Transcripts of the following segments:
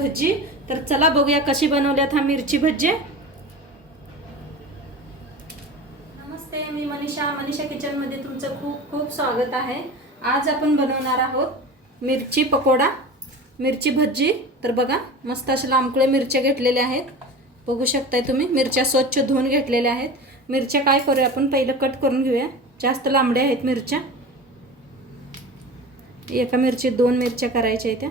भज्जी तर चला बघूया कशी बनवल्यात हा मिरची भज्जी नमस्ते मी मनीषा. मनीषा किचनमध्ये तुमचं खूप खूप स्वागत आहे. आज आपण बनवणार आहोत मिरची पकोडा मिरची भज्जी तर बघा मस्त असे लांबकुळे मिरच्या घेतलेल्या आहेत. बघू शकताय तुम्ही मिरच्या स्वच्छ धुवून घेतलेल्या आहेत. मिरच्या काय करूया आपण? पहिलं कट करून घेऊया. जास्त लांबड्या आहेत मिरच्या. एका मिरची दोन मिरच्या करायच्या आहेत त्या.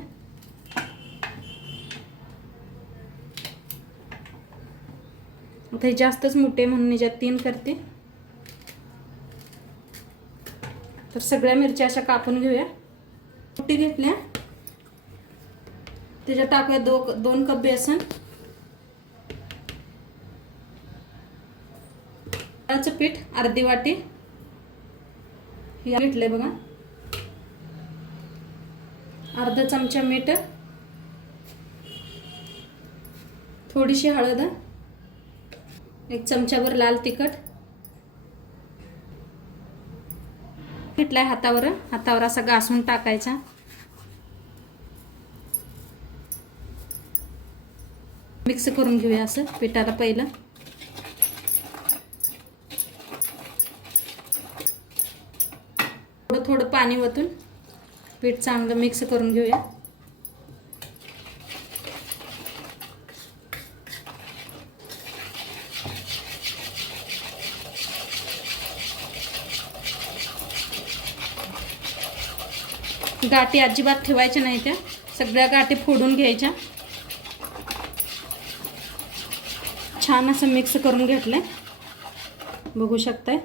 आता हे जास्तच मोठे म्हणून याच्यात तीन करते। तर सगळ्या मिरच्या अशा कापून घेऊया। मोठी घेतल्या। त्याच्यात टाकूया दो दोन कप बेसन। तांदळाचं पीठ अर्धी वाटी। हे घेतलंय बघा। अर्धा चमचा मीठ। थोडीशी हळद। एक चमचाभर लाल तिखट. घेतलाय हातावर हातावर असा घासून टाकायचा. मिक्स करून घेऊया असं पिठाला पहिलं. थोडं थोडं पाणी वतून पीठ चांगलं मिक्स करून घेऊया. गाठी अजिबात ठेवायच्या नाही त्या. सगळ्या गाठी फोडून घ्यायच्या. छान असं मिक्स करून घेतलंय. बघू शकताय.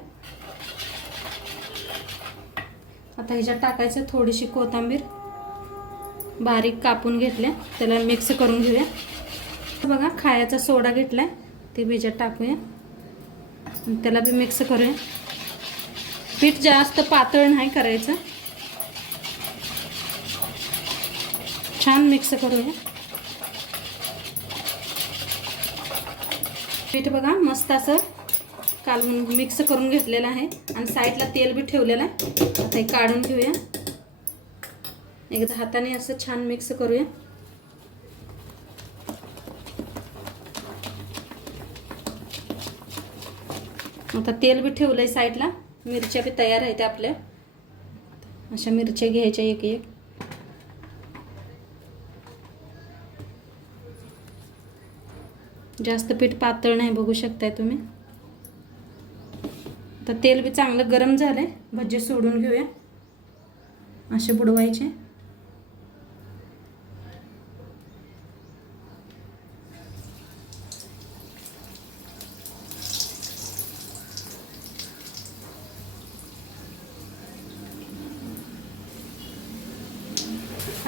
आता ह्याच्यात टाकायचं थोडीशी कोथिंबीर. बारीक कापून घेतल्या. त्याला मिक्स करून घेऊया. बघा खायचा सोडा घेतलाय. ते भिजत टाकूया. त्याला बी मिक्स करूया. पीठ जास्त पातळ नाही करायचं. छान मिक्स करूया पीठ बघा मस्त असं कालून मिक्स करून घेतलेलं आहे. आणि साईडला तेल बी ठेवलेलं आहे. आता हे काढून घेऊया. एकदा हाताने असं छान मिक्स करूया. आता तेल बी ठेवलं आहे साईडला. मिरच्या बी तयार आहेत आपल्या. अशा मिरच्या घ्यायच्या एक एक. जास्त पीठ पातळ नाही बघू शकताय तुम्ही. आता तेल बी चांगलं गरम झालंय. भजी सोडून घेऊया. असे बुडवायचे.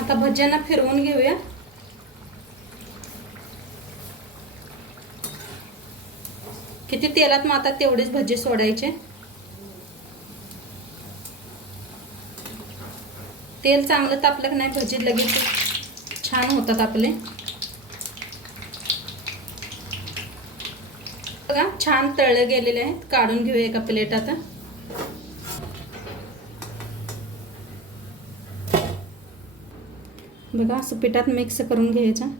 आता भज्यांना फिरवून घेऊया. किती तेलात मातात तेवढेच भजी सोडायचे? तेल चांगलं तापलं की नाही भजी लगेच छान होतात आपले. बघा छान तळले गेलेले आहेत. काढून घेऊ एका प्लेटात बघा असं पिठात मिक्स करून घ्यायचं.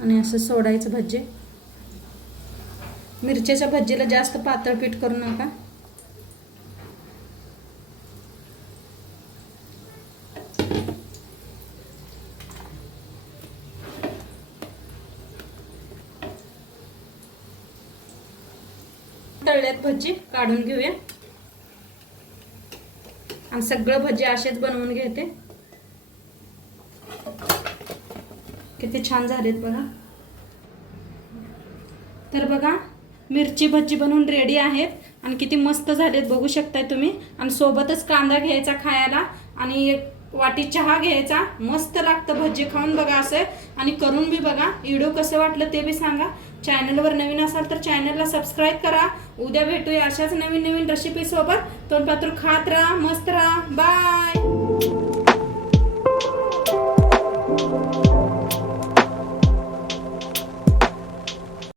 आणि असं सोडायचं भजी. मिरच्याच्या भजीला जास्त पातळ पीठ करू नका. तळल्यात भजी काढून घेऊया. आणि सगळं भजी असेच बनवून घेते. किती छान झालेत बघा. तर बघा मिरची भजी बनवून रेडी आहेत. आणि किती मस्त झालेत बघू शकताय तुम्ही. आणि सोबतच कांदा घ्यायचा खायला आणि एक वाटी चहा घ्यायचा. मस्त लागतं भजी खाऊन बघा असं. आणि करून बी बघा. व्हिडिओ कसं वाटलं ते बी सांगा. चॅनलवर नवीन असाल तर चॅनलला सबस्क्राईब करा. उद्या भेटूया अशाच नवीन नवीन रेसिपीसोबत तोंडपात्र खात राहा मस्त राहा. बाय